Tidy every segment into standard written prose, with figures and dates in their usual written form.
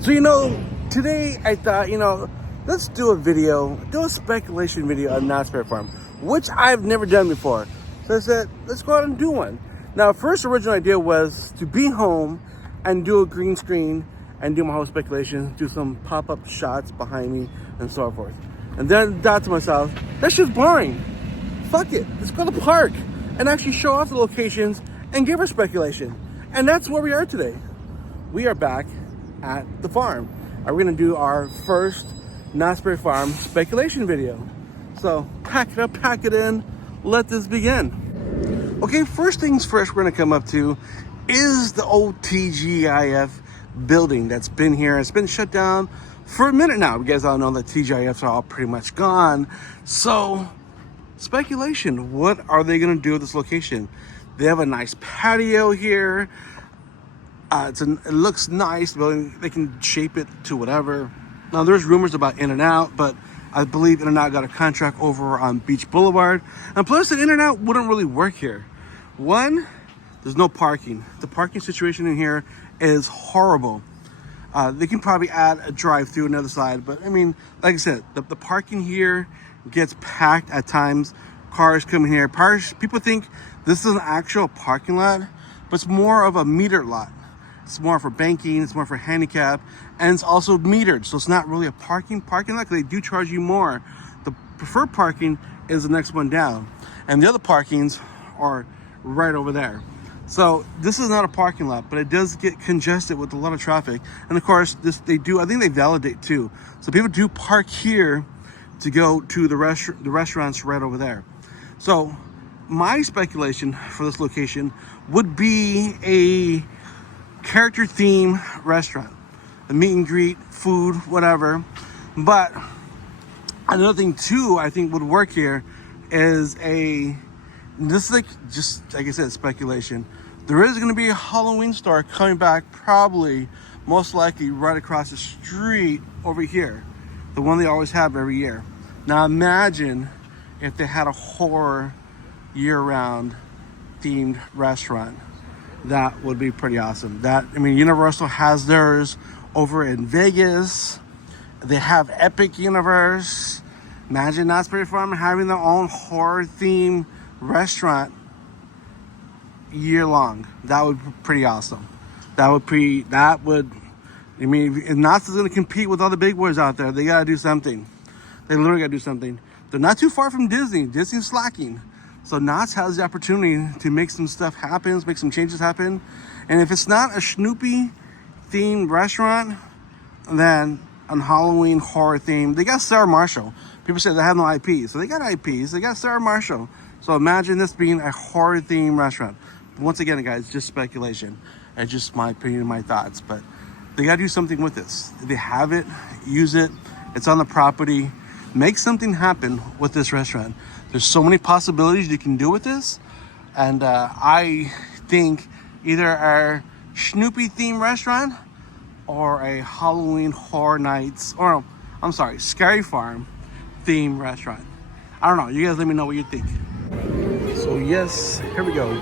So, today I thought, let's do a speculation video on Knott's Berry Farm, which I've never done before. So I said, let's go out and do one. Now, first original idea was to be home and do a green screen and do my whole speculation, do some pop-up shots behind me and so forth. And then I thought to myself, that's just boring. Fuck it, let's go to the park and actually show off the locations and give our speculation. And that's where we are today. We are back at the farm. And we're gonna do our first Knott's Berry Farm speculation video. So pack it up, pack it in, let this begin. Okay, first things first we're gonna come up to is the old TGIF building that's been here. It's been shut down for a minute now. You guys all know that TGIFs are all pretty much gone. So speculation, what are they gonna do with this location? They have a nice patio here. It looks nice. They can shape it to whatever. Now there's rumors about In-N-Out, but I believe In-N-Out got a contract over on Beach Boulevard. And plus the In-N-Out wouldn't really work here. One, there's no parking. The parking situation in here is horrible. They can probably add a drive-through on the other side, but I mean, like I said, the parking here gets packed at times. Cars come in here. People think this is an actual parking lot, but it's more of a metered lot. It's more for banking, it's more for handicap, and it's also metered, so it's not really a parking lot, because they do charge you more. The preferred parking is the next one down, and the other parkings are right over there. So this is not a parking lot, but it does get congested with a lot of traffic. And of course, I think they validate too. So people do park here to go to the restaurants right over there. So my speculation for this location would be a character theme restaurant, a meet and greet, food, whatever. But another thing too I think would work here is just like I said, speculation. There is going to be a Halloween store coming back, probably most likely right across the street over here, the one they always have every year. Now imagine if they had a horror year-round themed restaurant. That would be pretty awesome. Universal has theirs over in Vegas. They have Epic Universe. Imagine Knott's Berry Farm having their own horror theme restaurant year long. That would be pretty awesome. If Knott's is going to compete with all the big boys out there, they got to do something. They literally got to do something. They're not too far from Disney. Disney's slacking. So Knott's has the opportunity to make some stuff happen, make some changes happen. And if it's not a Snoopy themed restaurant, then on Halloween horror theme, they got Sarah Marshall. People say they have no IP, so they got IPs. They got Sarah Marshall. So imagine this being a horror themed restaurant. But once again, guys, just speculation. It's just my opinion and my thoughts. But they got to do something with this. They have it, use it. It's on the property. Make something happen with this restaurant. There's so many possibilities you can do with this. And I think either a Snoopy themed restaurant or a Halloween Horror Nights, or I'm sorry, Scary Farm themed restaurant. I don't know. You guys let me know what you think. So yes, here we go.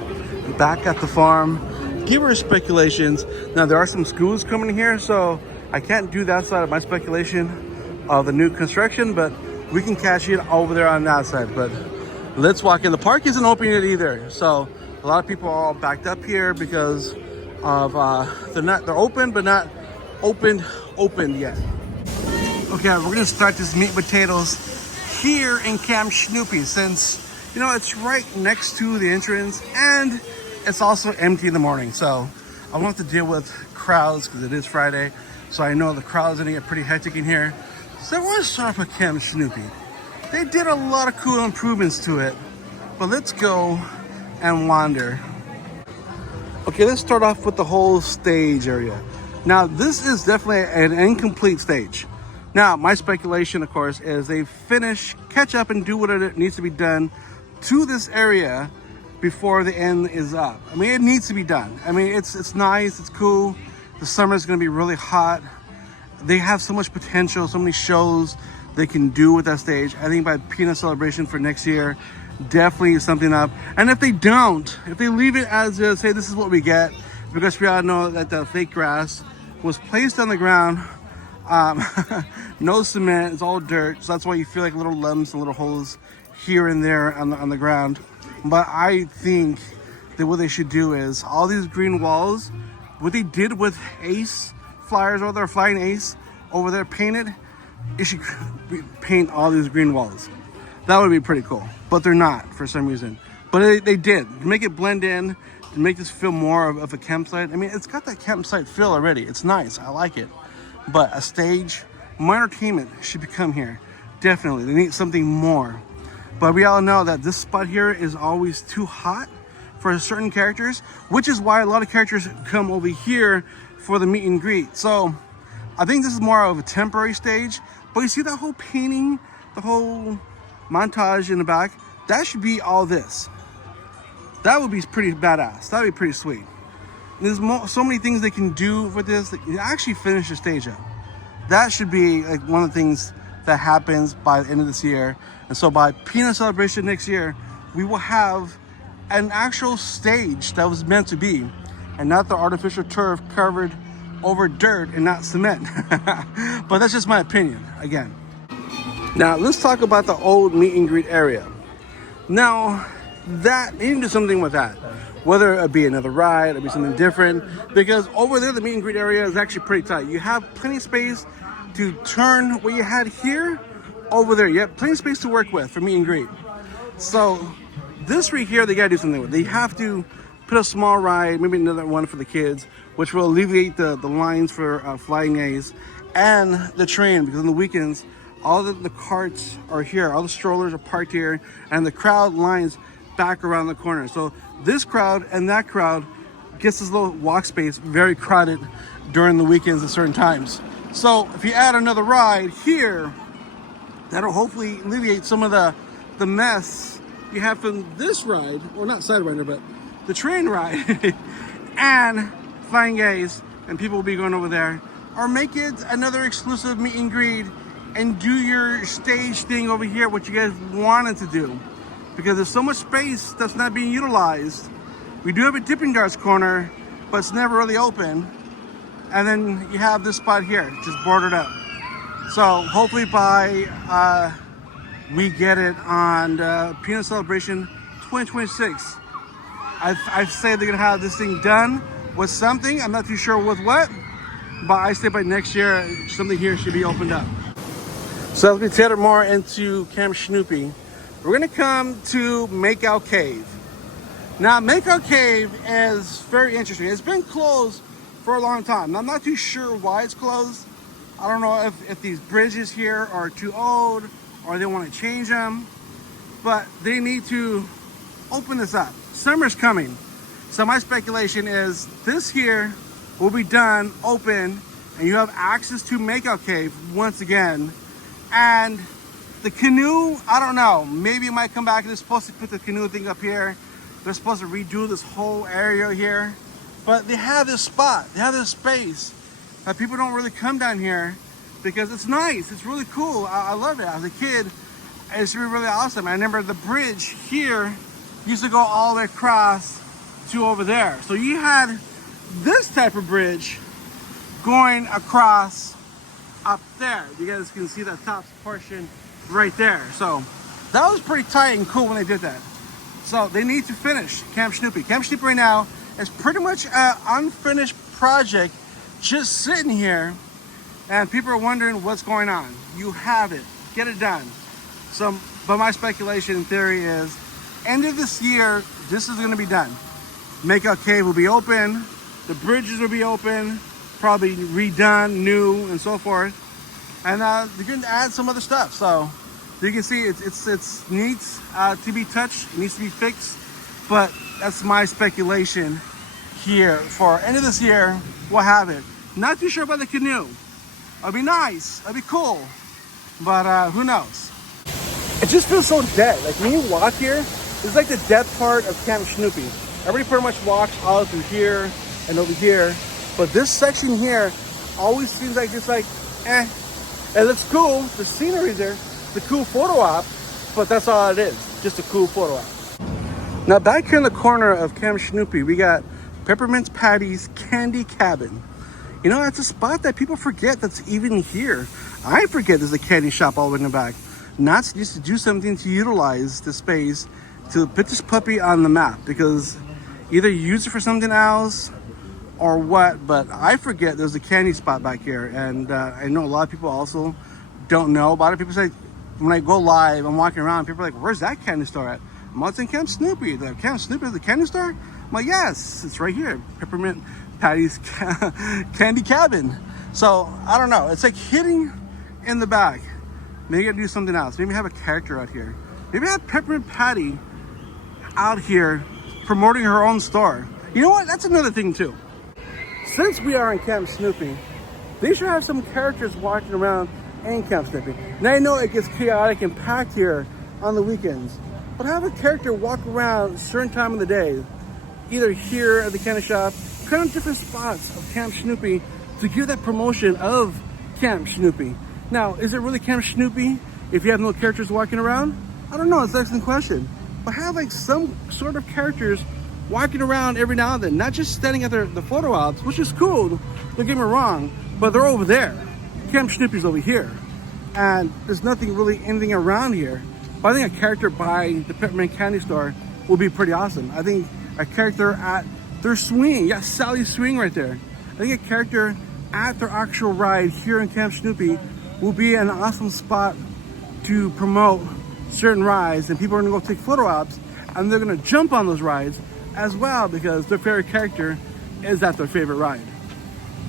Back at the farm. Give her speculations. Now there are some schools coming here, so I can't do that side of my speculation of the new construction, but we can catch it over there on that side. But let's walk in. The park isn't open yet either, so a lot of people are all backed up here because of they're open but not opened yet. Okay, we're gonna start this meat and potatoes here in Camp Snoopy, since it's right next to the entrance and it's also empty in the morning. So I won't have to deal with crowds because it is Friday, so I know the crowd's gonna get pretty hectic in here. So we're gonna start with Camp Snoopy. They did a lot of cool improvements to it, but let's go and wander. Okay, let's start off with the whole stage area. Now, this is definitely an incomplete stage. Now, my speculation, of course, is they catch up and do what it needs to be done to this area before the end is up. I mean, it needs to be done. I mean, it's nice, it's cool. The summer is gonna be really hot. They have so much potential, so many shows they can do with that stage. I think by Peanut Celebration for next year, definitely something up. And if they leave it as say this is what we get, because we all know that the fake grass was placed on the ground. Um, no cement, it's all dirt, so that's why you feel like little lumps and little holes here and there on the ground. But I think that what they should do is all these green walls, what they did with Ace flyers over there, Flying Ace over there painted, it should paint all these green walls. That would be pretty cool, but they're not for some reason. But they did to make it blend in, to make this feel more of a campsite. I mean, it's got that campsite feel already. It's nice, I like it. But a stage, more entertainment should become here. Definitely, they need something more. But we all know that this spot here is always too hot for certain characters, which is why a lot of characters come over here for the meet and greet. So I think this is more of a temporary stage, but you see that whole painting, the whole montage in the back, that should be all this. That would be pretty badass. That would be pretty sweet. There's so many things they can do with this that you actually finish the stage up. That should be like one of the things that happens by the end of this year. And so by Peanut Celebration next year, we will have an actual stage that was meant to be, and not the artificial turf covered over dirt and not cement. But that's just my opinion, again. Now let's talk about the old meet and greet area. Now that they need to do something with that, whether it be another ride or be something different, because over there the meet and greet area is actually pretty tight. You have plenty of space to turn what you had here over there. You have plenty of space to work with for meet and greet. So this right here, they gotta do something with. They have to put a small ride, maybe another one for the kids, which will alleviate the lines for Flying Ace and the train, because on the weekends, all the carts are here, all the strollers are parked here, and the crowd lines back around the corner. So this crowd and that crowd gets this little walk space very crowded during the weekends at certain times. So if you add another ride here, that'll hopefully alleviate some of the mess you have from this ride, or not Sidewinder, but the train ride, and Flying Ace, and people will be going over there. Or make it another exclusive meet and greet and do your stage thing over here, what you guys wanted to do. Because there's so much space that's not being utilized. We do have a Dipping Darts corner, but it's never really open. And then you have this spot here, just bordered up. So hopefully by we get it on Peanut Celebration 2026. I say they're gonna have this thing done with something. I'm not too sure with what, but I say by next year, something here should be opened up. So as we tether more into Camp Snoopy, we're gonna come to Makeout Cave. Now, Makeout Cave is very interesting. It's been closed for a long time. I'm not too sure why it's closed. I don't know if these bridges here are too old or they want to change them, but they need to open this up. Summer's coming. So my speculation is this here will be done, open, and you have access to Makeout Cave once again. And the canoe, I don't know, maybe it might come back. They're supposed to put the canoe thing up here. They're supposed to redo this whole area here. But they have this spot, they have this space that people don't really come down here because it's nice, it's really cool. I love it. As a kid, it used to be really awesome. I remember the bridge here used to go all the way across to over there. So you had this type of bridge going across up there. You guys can see that top portion right there. So that was pretty tight and cool when they did that. So they need to finish Camp Snoopy. Camp Snoopy right now is pretty much an unfinished project just sitting here, and people are wondering what's going on. You have it, get it done. So, but my speculation and theory is end of this year, this is gonna be done. Makeout Cave will be open, the bridges will be open, probably redone, new, and so forth. And they're going to add some other stuff. So you can see it's needs to be touched, it needs to be fixed. But that's my speculation here. For end of this year, we'll have it. Not too sure about the canoe. It'll be nice, it'll be cool. But who knows? It just feels so dead. Like when you walk here, it's like the dead part of Camp Snoopy. Everybody pretty much walks all through here and over here. But this section here always seems like just like, eh. It looks cool, the scenery there, the cool photo op, but that's all it is, just a cool photo op. Now back here in the corner of Camp Snoopy, we got Peppermint Patty's Candy Cabin. You know, it's a spot that people forget that's even here. I forget there's a candy shop all the way in the back. Knott's needs to do something to utilize the space to put this puppy on the map, because either you use it for something else or what, but I forget there's a candy spot back here. And I know a lot of people also don't know about it. People say, when I go live, I'm walking around, people are like, where's that candy store at? I'm out in Camp Snoopy. The Camp Snoopy is the candy store? I'm like, yes, it's right here. Peppermint Patty's Candy Cabin. So, I don't know. It's like hitting in the back. Maybe I gotta do something else. Maybe have a character out here. Maybe have Peppermint Patty out here promoting her own store. You know what? That's another thing too. Since we are in Camp Snoopy, they should have some characters walking around in Camp Snoopy. Now I know it gets chaotic and packed here on the weekends, but have a character walk around a certain time of the day, either here at the candy shop, kind of different spots of Camp Snoopy, to give that promotion of Camp Snoopy. Now, is it really Camp Snoopy if you have no characters walking around? I don't know, it's an excellent question. But have like some sort of characters walking around every now and then, not just standing at the photo ops, which is cool, don't get me wrong, but they're over there. Camp Snoopy's over here. And there's nothing really, anything around here. But I think a character by the Peppermint Candy Store will be pretty awesome. I think a character at their swing, yeah, Sally's Swing right there. I think a character at their actual ride here in Camp Snoopy will be an awesome spot to promote certain rides, and people are gonna go take photo ops and they're gonna jump on those rides as well because their favorite character is at their favorite ride.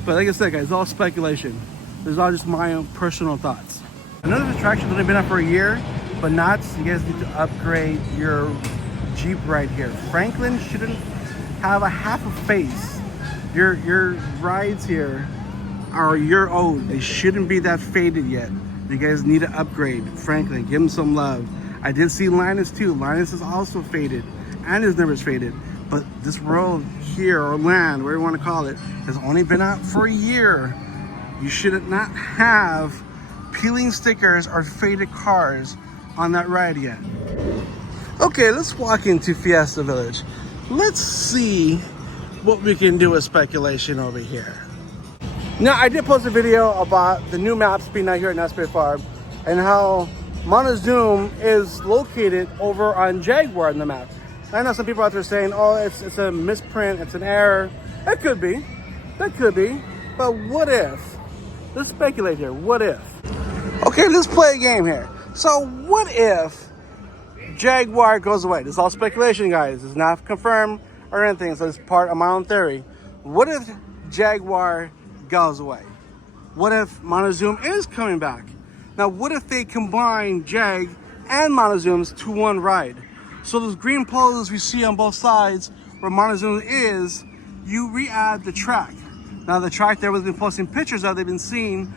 But like I said, guys, it's all speculation. This is all just my own personal thoughts. Another attraction that I've been at for a year, but not, you guys need to upgrade your Jeep right here. Franklin shouldn't have a half a face. Your rides here are a year old. They shouldn't be that faded yet. You guys need to upgrade Franklin. Give him some love. I did see Linus too. Linus is also faded, and his number's faded. But this road here, or land, whatever you want to call it, has only been out for a year. You should not have peeling stickers or faded cars on that ride yet. Okay, let's walk into Fiesta Village. Let's see what we can do with speculation over here. Now, I did post a video about the new maps being out here at Knott's Berry Farm and how Montezuma is located over on Jaguar in the map. I know some people out there saying, oh, it's a misprint, it's an error. It could be. That could be. But what if? Let's speculate here. What if? Okay, let's play a game here. So what if Jaguar goes away? This is all speculation, guys. It's not confirmed or anything, so it's part of my own theory. What if Jaguar goes away? What if Montezuma is coming back? Now, what if they combine Jag and Montezuma's to one ride? So those green poles we see on both sides where Montezuma is, you re-add the track. Now, the track that we've been posting pictures of, they've been seeing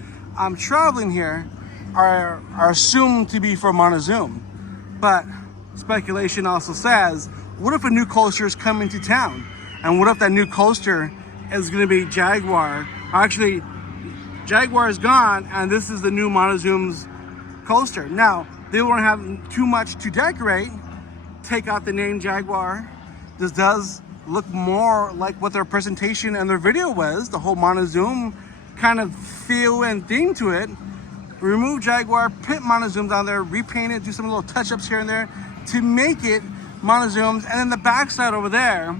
traveling here, are assumed to be for Montezuma. But speculation also says, what if a new coaster is coming to town? And what if that new coaster is going to be Jaguar? Actually, Jaguar is gone, and this is the new Montezuma's coaster. Now, they won't have too much to decorate. Take out the name Jaguar. This does look more like what their presentation and their video was, the whole Montezuma kind of feel and theme to it. Remove Jaguar, put Montezuma down there, repaint it, do some little touch-ups here and there to make it Montezuma's, and then the backside over there,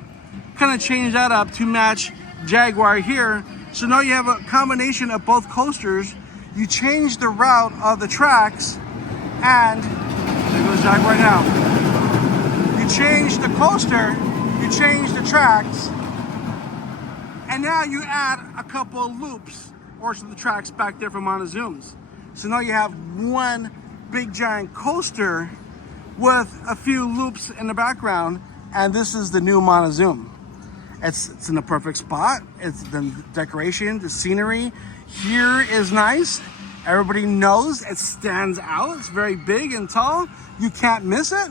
kind of change that up to match Jaguar here. So now you have a combination of both coasters. You change the route of the tracks, and there goes Jaguar now. You change the coaster, you change the tracks, and now you add a couple of loops or some of the tracks back there for Montezuma's. So now you have one big giant coaster with a few loops in the background, and this is the new Montezuma. It's in the perfect spot. It's the decoration, the scenery here is nice. Everybody knows it stands out. It's very big and tall. You can't miss it.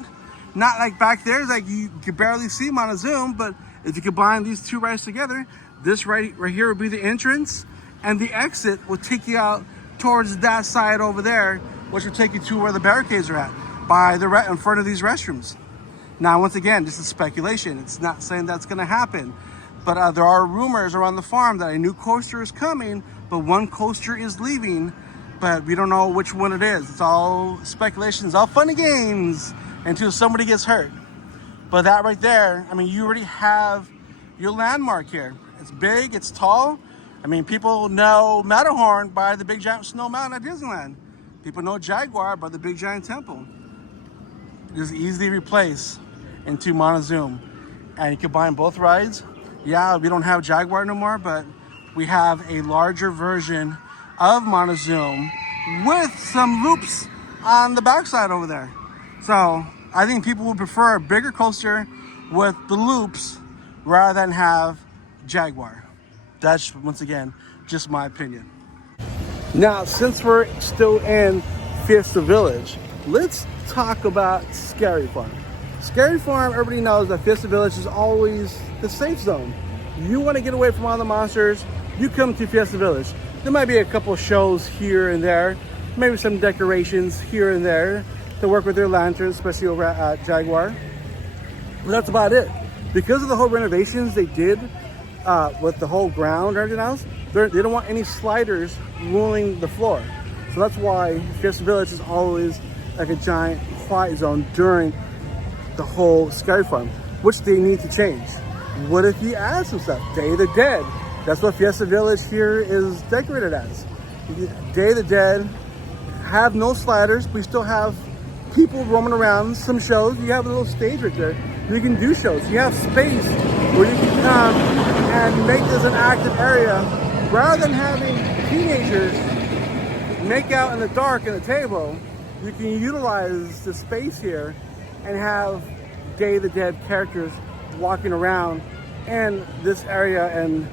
Not like back there, it's like you can barely see Montezuma, but if you combine these two rides together, this right here will be the entrance, and the exit will take you out towards that side over there, which will take you to where the barricades are at, by the in front of these restrooms. Now, once again, this is speculation. It's not saying that's going to happen. But there are rumors around the farm that a new coaster is coming, but one coaster is leaving, but we don't know which one it is. It's all speculation, it's all fun and games until somebody gets hurt. But that right there, I mean, you already have your landmark here. It's big, it's tall. I mean, people know Matterhorn by the big giant snow mountain at Disneyland. People know Jaguar by the big giant temple. It is easily replaced into Montezuma. And you combine both rides. Yeah, we don't have Jaguar no more, but we have a larger version of Montezuma with some loops on the backside over there. So I think people would prefer a bigger coaster with the loops rather than have Jaguar. That's, once again, just my opinion. Now, since we're still in Fiesta Village, let's talk about Scary Farm. Scary Farm, everybody knows that Fiesta Village is always the safe zone. You want to get away from all the monsters, you come to Fiesta Village. There might be a couple shows here and there, maybe some decorations here and there to work with their lanterns, especially over at Jaguar. But that's about it. Because of the whole renovations they did with the whole ground and everything else, they don't want any sliders ruling the floor. So that's why Fiesta Village is always like a giant quiet zone during the whole Scary Farm, which they need to change. What if you add some stuff? Day of the Dead. That's what Fiesta Village here is decorated as. Day of the Dead, have no sliders, but you still have people roaming around, some shows. You have a little stage right there. You can do shows. You have space where you can come and make this an active area. Rather than having teenagers make out in the dark at a table, you can utilize the space here and have Day of the Dead characters walking around in this area and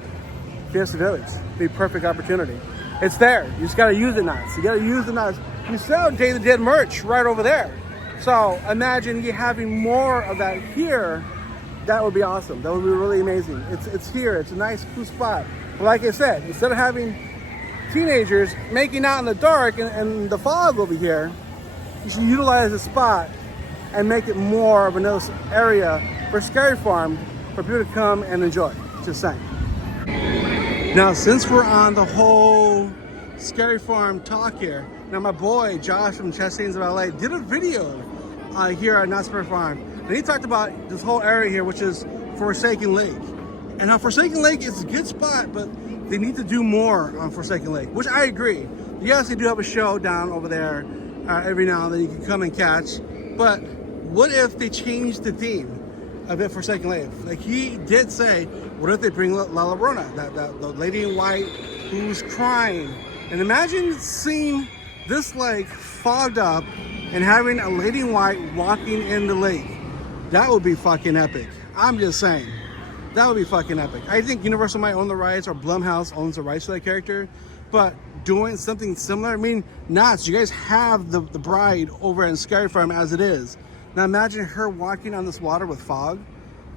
Fiesta Village. The perfect opportunity. It's there. You just gotta use the nuts. You gotta use the nuts. You sell Day of the Dead merch right over there. So imagine you having more of that here. That would be awesome. That would be really amazing. It's here. It's a nice, cool spot. But like I said, instead of having teenagers making out in the dark and the fog over here, you should utilize the spot and make it more of another area for Scary Farm for people to come and enjoy. Just saying. Now, since we're on the whole Scary Farm talk here, now my boy Josh from Chastains of LA did a video here at Knott's Berry Farm, and he talked about this whole area here, which is Forsaken Lake. And now Forsaken Lake is a good spot, but they need to do more on Forsaken Lake, which I agree. Yes, they do have a show down over there every now and then you can come and catch, but what if they change the theme of it, Forsaken Lake? Like he did say, what if they bring La Llorona, the lady in white who's crying? And imagine seeing this lake fogged up and having a lady in white walking in the lake. That would be fucking epic. I'm just saying. That would be fucking epic. I think Universal might own the rights, or Blumhouse owns the rights to that character. But doing something similar, I mean, Knott's, you guys have the bride over in Scary Farm as it is. Now imagine her walking on this water with fog.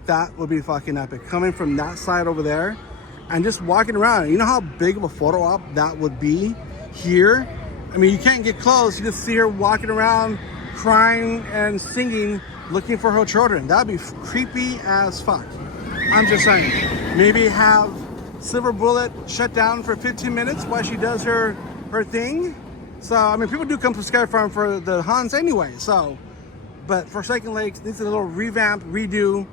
That would be fucking epic. Coming from that side over there and just walking around. You know how big of a photo op that would be here? I mean, you can't get close. You just see her walking around, crying and singing, looking for her children. That'd be creepy as fuck. I'm just saying. Maybe have Silver Bullet shut down for 15 minutes while she does her thing. So, I mean, people do come to Scary Farm for the haunts anyway. So, but Forsaken Lakes needs a little revamp, redo.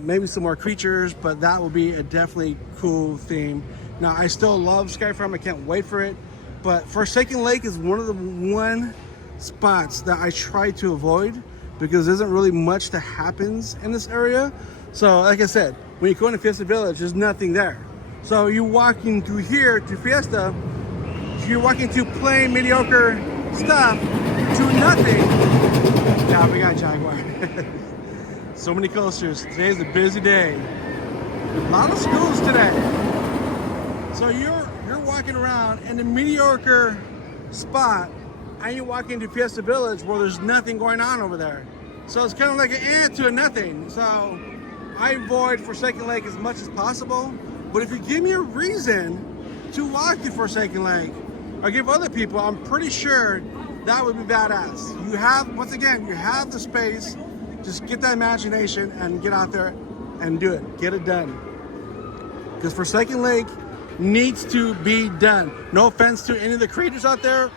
Maybe some more creatures, but that will be a definitely cool theme. Now, I still love Scary Farm. I can't wait for it. But Forsaken Lake is one of the spots that I try to avoid because there isn't really much that happens in this area. So, like I said, when you go into Fiesta Village, there's nothing there. So you're walking through here to Fiesta, you're walking to plain, mediocre stuff to nothing. Now we got Jaguar. So many coasters. Today's a busy day. A lot of schools today. So you're walking around in a mediocre spot and you walk into Fiesta Village where there's nothing going on over there. So it's kind of like an ant to a nothing. So I avoid Forsaken Lake as much as possible. But if you give me a reason to walk to Forsaken Lake or give other people, I'm pretty sure that would be badass. You have, once again, you have the space. Just get that imagination and get out there and do it. Get it done. because Forsaken Lake needs to be done. No offense to any of the creators out there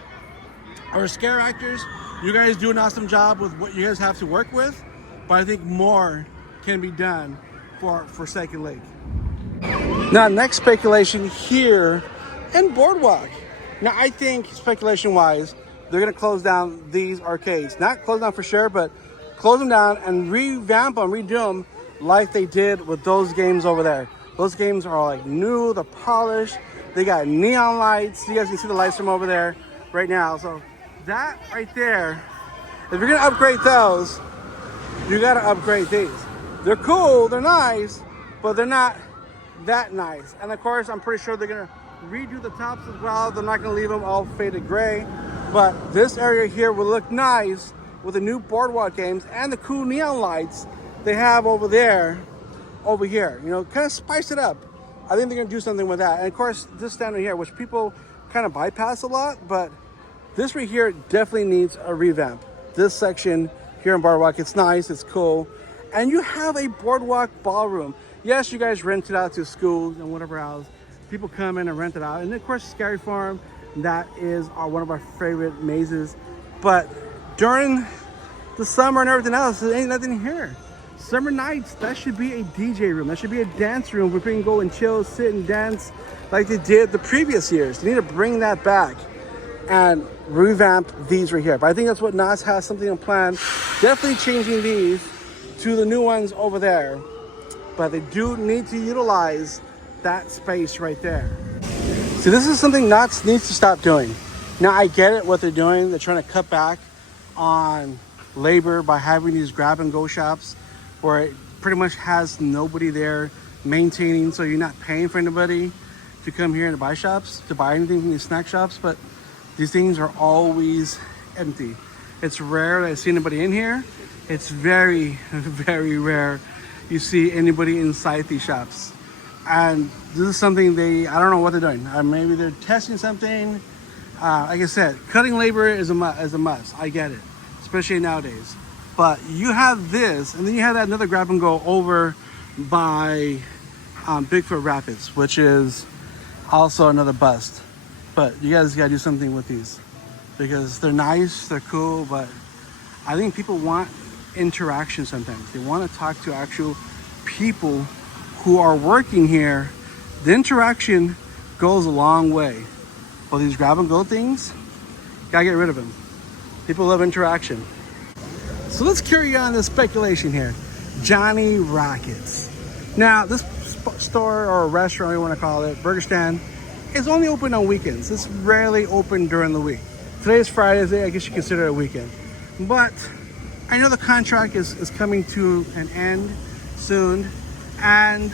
or scare actors. You guys do an awesome job with what you guys have to work with, but I think more can be done for Forsaken Lake. Now, next speculation here in Boardwalk. Now, I think speculation-wise, they're gonna close down these arcades. Not close down for sure, but close them down and revamp them, redo them like they did with those games over there. Those games are like new, they're polished, they got neon lights. You guys can see the lights from over there right now. So that right there, if you're gonna upgrade those, you gotta upgrade these. They're cool, they're nice, but they're not that nice. And of course, I'm pretty sure they're gonna redo the tops as well. They're not gonna leave them all faded gray, but this area here will look nice with the new Boardwalk games and the cool neon lights they have over there, over here. You know, kind of spice it up. I think they're gonna do something with that. And of course, this down here, which people kind of bypass a lot, but this right here definitely needs a revamp. This section here in Boardwalk, it's nice, it's cool. And you have a Boardwalk ballroom. Yes, you guys rent it out to schools and whatever else. People come in and rent it out. And of course, Scary Farm, that is one of our favorite mazes. But during the summer and everything else, there ain't nothing here. Summer nights, that should be a DJ room. That should be a dance room where people can go and chill, sit and dance like they did the previous years. They need to bring that back and revamp these right here. But I think that's what NOS has something in plan. Definitely changing these to the new ones over there. But they do need to utilize that space right there. So this is something NOS needs to stop doing. Now I get it, what they're doing. They're trying to cut back on labor by having these grab and go shops where it pretty much has nobody there maintaining, so you're not paying for anybody to come here and buy shops, to buy anything from these snack shops, but these things are always empty. It's rare that I see anybody in here. It's very, very rare you see anybody inside these shops. And this is something I don't know what they're doing. Maybe they're testing something. Like I said, cutting labor is a must. I get it, especially nowadays. But you have this, and then you have that another grab and go over by Bigfoot Rapids, which is also another bust. But you guys gotta do something with these because they're nice, they're cool, but I think people want interaction sometimes. They want to talk to actual people who are working here. The interaction goes a long way. Well, these grab and go things, gotta get rid of them. People love interaction. So let's carry on this speculation here. Johnny Rockets. Now, this store or restaurant, you want to call it, burger stand, is only open on weekends. It's rarely open during the week. Today's Friday, I guess you consider it a weekend. But I know the contract is coming to an end soon. And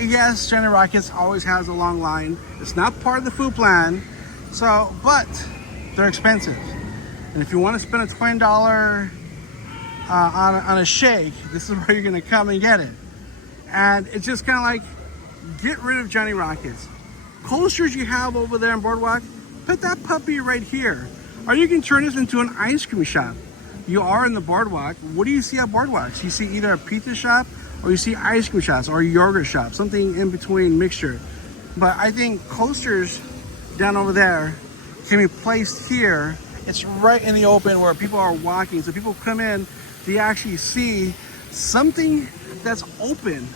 yes, Johnny Rockets always has a long line. It's not part of the food plan. So, but they're expensive. And if you want to spend a $20 on a shake, this is where you're gonna come and get it. And it's just kind of like, get rid of Johnny Rockets. Coasters you have over there in Boardwalk, put that puppy right here. Or you can turn this into an ice cream shop. You are in the Boardwalk. What do you see at Boardwalks? You see either a pizza shop or you see ice cream shops or a yogurt shop, something in between mixture. But I think coasters down over there can be placed here. It's right in the open where people are walking. So people come in, they actually see something that's open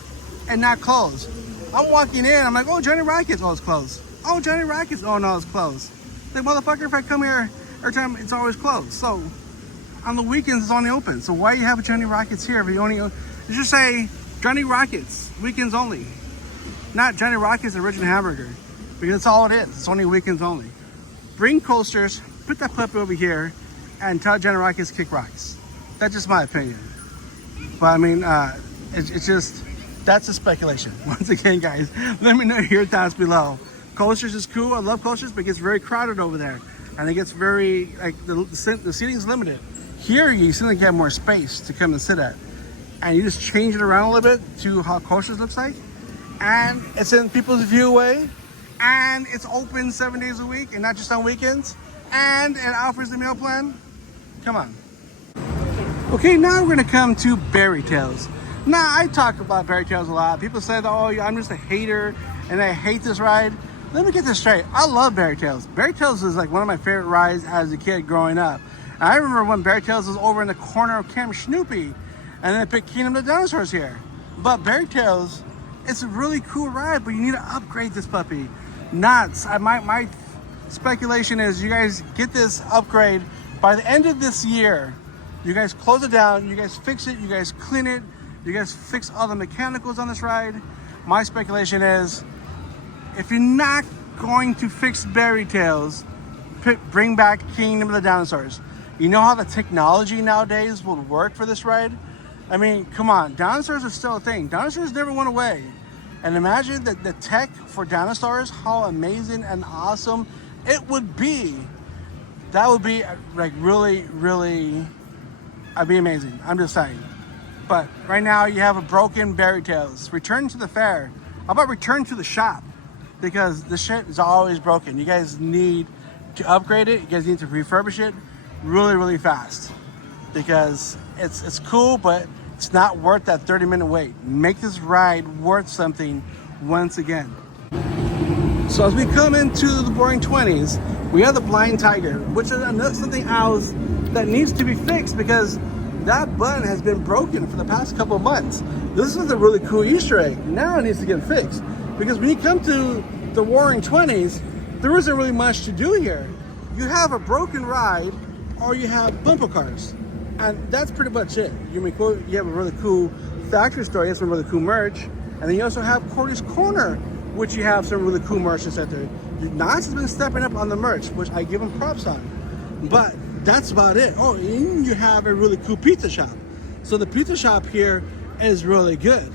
and not closed. I'm walking in, I'm like, oh, Johnny Rockets, oh, it's closed. Oh, Johnny Rockets, oh no, it's closed. Like, motherfucker, if I come here every time, it's always closed. So on the weekends, it's only open. So why you have Johnny Rockets here if you only, you just say Johnny Rockets, weekends only. Not Johnny Rockets Original Hamburger, because that's all it is. It's only weekends only. Bring coasters, put that puppy over here, and tell Johnny Rockets kick rocks. That's just my opinion. But I mean, it's just, that's a speculation. Once again, guys, let me know your thoughts below. Coasters is cool. I love coasters, but it gets very crowded over there. And it gets very, like, the seating's limited. Here, you simply get more space to come and sit at. And you just change it around a little bit to how coasters looks like. And it's in people's viewway. And it's open 7 days a week and not just on weekends. And it offers the meal plan. Come on. Okay, now we're gonna come to Berry Tales. Now, I talk about Berry Tales a lot. People say that, oh, I'm just a hater and I hate this ride. Let me get this straight. I love Berry Tales. Berry Tales is like one of my favorite rides as a kid growing up. And I remember when Berry Tales was over in the corner of Camp Snoopy, and then they picked Kingdom of the Dinosaurs here. But Berry Tales, it's a really cool ride, but you need to upgrade this puppy. Nuts. My speculation is you guys get this upgrade by the end of this year. You guys close it down, you guys fix it, you guys clean it, you guys fix all the mechanicals on this ride. My speculation is, if you're not going to fix Berry Tales, bring back Kingdom of the Dinosaurs. You know how the technology nowadays will work for this ride? I mean, come on, dinosaurs are still a thing. Dinosaurs never went away. And imagine that the tech for dinosaurs, how amazing and awesome it would be. That would be like really, really, I'd be amazing. I'm just saying. But right now you have a broken Berry Tales. Return to the fair. How about return to the shop? Because the shit is always broken. You guys need to upgrade it. You guys need to refurbish it really, really fast. Because it's cool, but it's not worth that 30-minute wait. Make this ride worth something once again. So as we come into the Boring 20s, we have the Blind Tiger, which is something else that needs to be fixed because that button has been broken for the past couple of months. This is a really cool Easter egg. Now it needs to get fixed because when you come to the Roaring 20s, there isn't really much to do here. You have a broken ride or you have bumper cars. And that's pretty much it. You have a really cool factory store, you have some really cool merch, and then you also have Cordy's Corner, which you have some really cool merch that's out there. Knott's has been stepping up on the merch, which I give him props on. But that's about it. Oh, and you have a really cool pizza shop. So the pizza shop here is really good.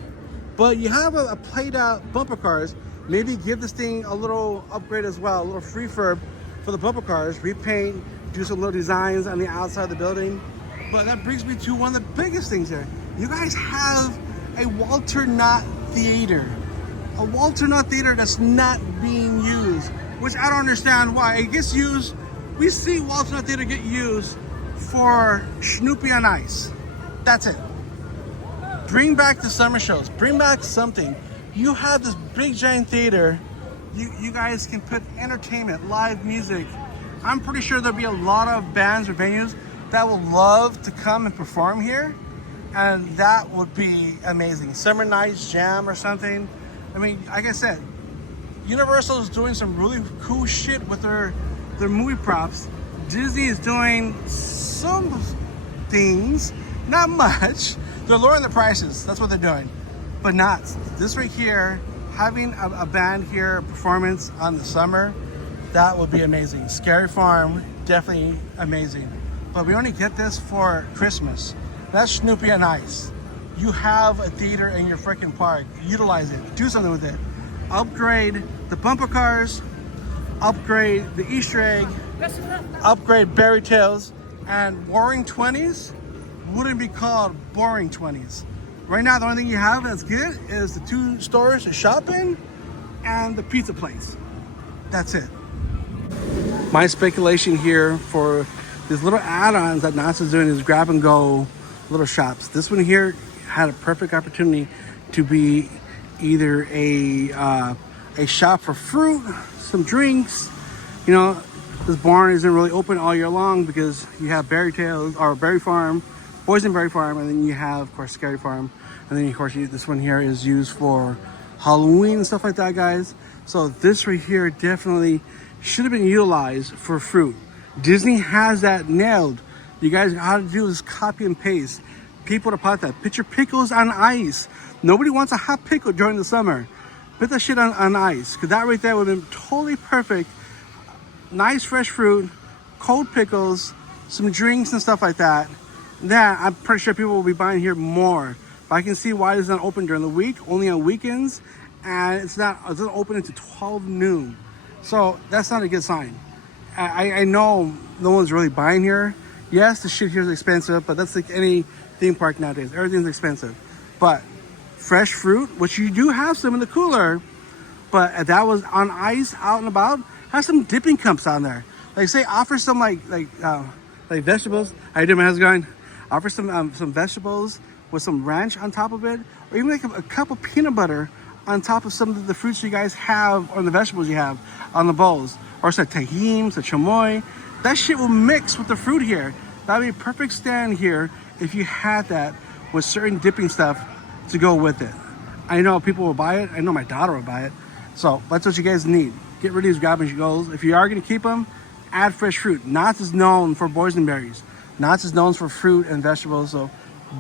But you have a played out bumper cars. Maybe give this thing a little upgrade as well, a little refurb for the bumper cars, repaint, do some little designs on the outside of the building. But that brings me to one of the biggest things here. You guys have a Walter Knott Theater. A Walter Knott Theater that's not being used, which I don't understand why. It gets used, we see Walter Knott Theater get used for Snoopy on Ice. That's it. Bring back the summer shows, bring back something. You have this big giant theater, you guys can put entertainment, live music. I'm pretty sure there'll be a lot of bands or venues that will love to come and perform here, and that would be amazing. Summer Nights Jam or something. I mean, like I said, Universal is doing some really cool shit with their movie props. Disney is doing some things, not much. They're lowering the prices, that's what they're doing. But not this right here, having a band here, a performance on the summer, that would be amazing. Scary Farm, definitely amazing. But we only get this for Christmas. That's Snoopy on Ice. You have a theater in your freaking park. Utilize it. Do something with it. Upgrade the bumper cars. Upgrade the Easter egg. Upgrade Berry Tales. And Roaring 20s wouldn't be called Boring 20s. Right now, the only thing you have that's good is the 2 stores to shop in and the pizza place. That's it. My speculation here for these little add-ons that Knott's is doing is grab and go little shops. This one here had a perfect opportunity to be either a shop for fruit, some drinks. You know, this barn isn't really open all year long because you have Berry Tales or Berry Farm, Boysenberry Farm, and then you have, of course, Scary Farm, and then of course this one here is used for Halloween and stuff like that, guys. So this right here definitely should have been utilized for fruit. Disney has that nailed. You guys, how to do is copy and paste. People to pot that. Put your pickles on ice. Nobody wants a hot pickle during the summer. Put that shit on ice. Because that right there would have been totally perfect. Nice fresh fruit, cold pickles, some drinks and stuff like that. That I'm pretty sure people will be buying here more. But I can see why it's not open during the week, only on weekends. And it doesn't open until 12 noon. So that's not a good sign. I know no one's really buying here. Yes, the shit here is expensive, but that's like any theme park nowadays. Everything's expensive. But fresh fruit, which you do have some in the cooler, but if that was on ice out and about, have some dipping cups on there. Like say, offer some like vegetables. How you doing, man? How's it going? Offer some vegetables with some ranch on top of it, or even like a cup of peanut butter on top of some of the fruits you guys have or the vegetables you have on the bowls. Or some tahini, some chamoy. That shit will mix with the fruit here. That would be a perfect stand here if you had that with certain dipping stuff to go with it. I know people will buy it. I know my daughter will buy it. So that's what you guys need. Get rid of these grab and goes. If you are going to keep them, add fresh fruit. Knott's is known for boysenberries. Knott's is known for fruit and vegetables, so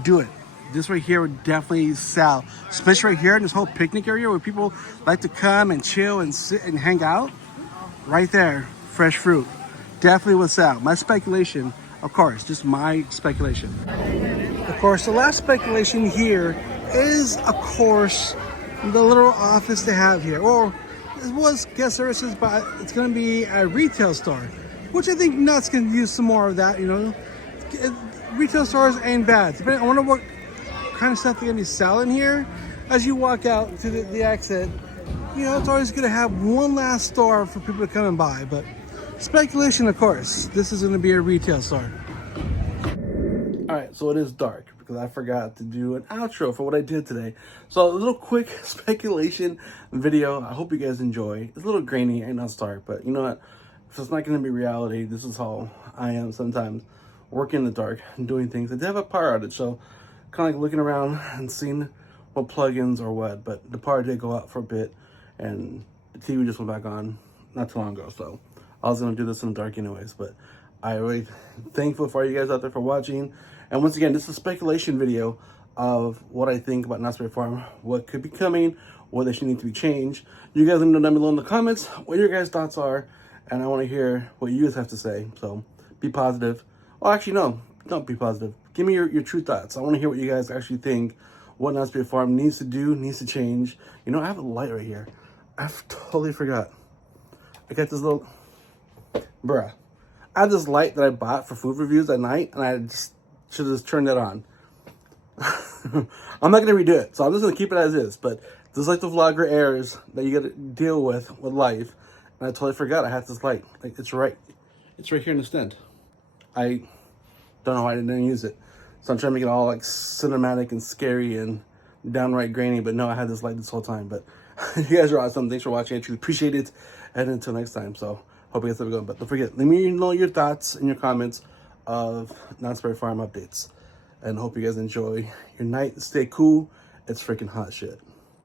do it. This right here would definitely sell. Especially right here in this whole picnic area where people like to come and chill and sit and hang out. Right there, fresh fruit. Definitely would sell. My speculation, of course, just my speculation. Of course, the last speculation here is, of course, the little office they have here. Or it was guest services, but it's going to be a retail store, which I think Knott's can use some more of that, you know. Retail stores ain't bad. I wonder what kind of stuff they're going to be selling here. As you walk out to the exit, you know, it's always going to have one last store for people to come and buy. But speculation, of course, this is going to be a retail store. All right, so it is dark because I forgot to do an outro for what I did today. So a little quick speculation video. I hope you guys enjoy. It's a little grainy and not dark, but you know what? If it's not going to be reality, this is how I am sometimes. Working in the dark and doing things. I did have a power outage, so kind of like looking around and seeing what plugins or what. But the power did go out for a bit, and the TV just went back on not too long ago. So I was going to do this in the dark anyways, but I'm really thankful for you guys out there for watching. And once again, this is a speculation video of what I think about Knott's Berry Farm, what could be coming, what they should need to be changed. You guys let me know down below in the comments what your guys' thoughts are, and I want to hear what you guys have to say. So be positive. Well, actually, no, don't be positive. Give me your true thoughts. I want to hear what you guys actually think, what Knott's Berry Farm needs to do, needs to change. You know, I have a light right here. I've totally forgot. I got this little, bruh. I have this light that I bought for food reviews at night, and I just should have just turned that on. I'm not going to redo it, so I'm just going to keep it as is. But there's like the vlogger errors that you got to deal with life. And I totally forgot I had this light. Like, it's right here in the stand. I don't know why I didn't use it. So I'm trying to make it all like cinematic and scary and downright grainy. But no, I had this light this whole time. But you guys are awesome. Thanks for watching. I truly appreciate it. And until next time. So hope you guys have a good one. But don't forget, let me know your thoughts in your comments of Knott's Berry Farm updates. And hope you guys enjoy your night. Stay cool. It's freaking hot shit.